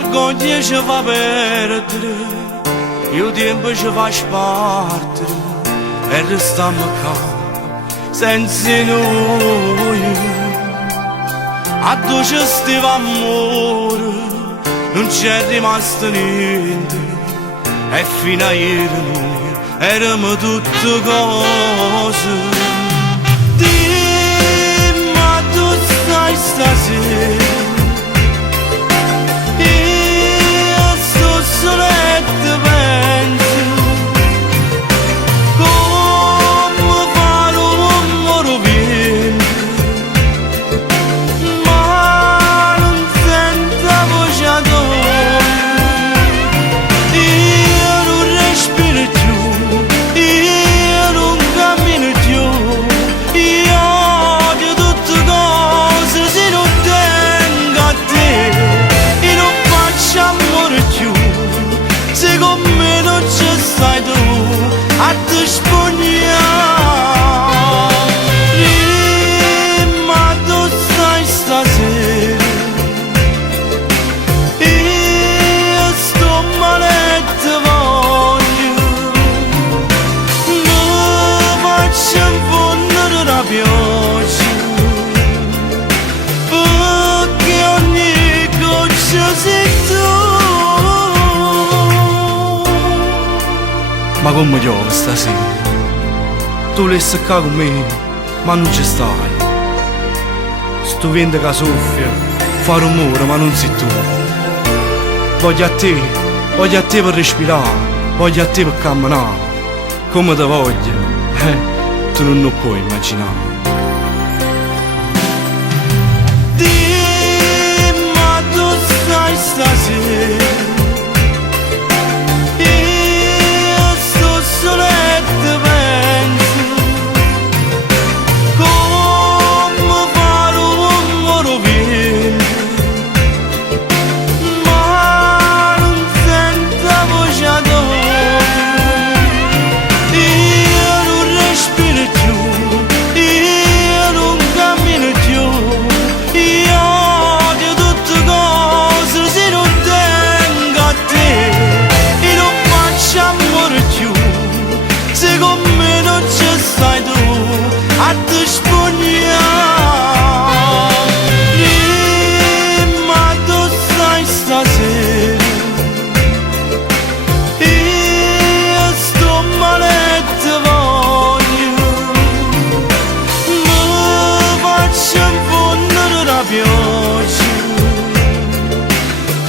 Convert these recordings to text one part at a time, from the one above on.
Vergogna ci fa perdere, il tempo ci fa spartere e restiamo qua senza noi. A dove ci stava amore non c'è rimasto niente e fino a ieri noi eravamo tutte cose. Dimmi, ma tu stai stasera? Ma come piove stasera? Tu volessi qua con me, ma non ci stai. Sto vento che soffia, fa rumore, ma non sei tu. Voglio a te per respirare, voglio a te per camminare. Come ti voglio, tu non lo puoi immaginare. Dimmi, ma tu stai stasera?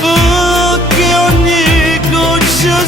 Perché ogni goccia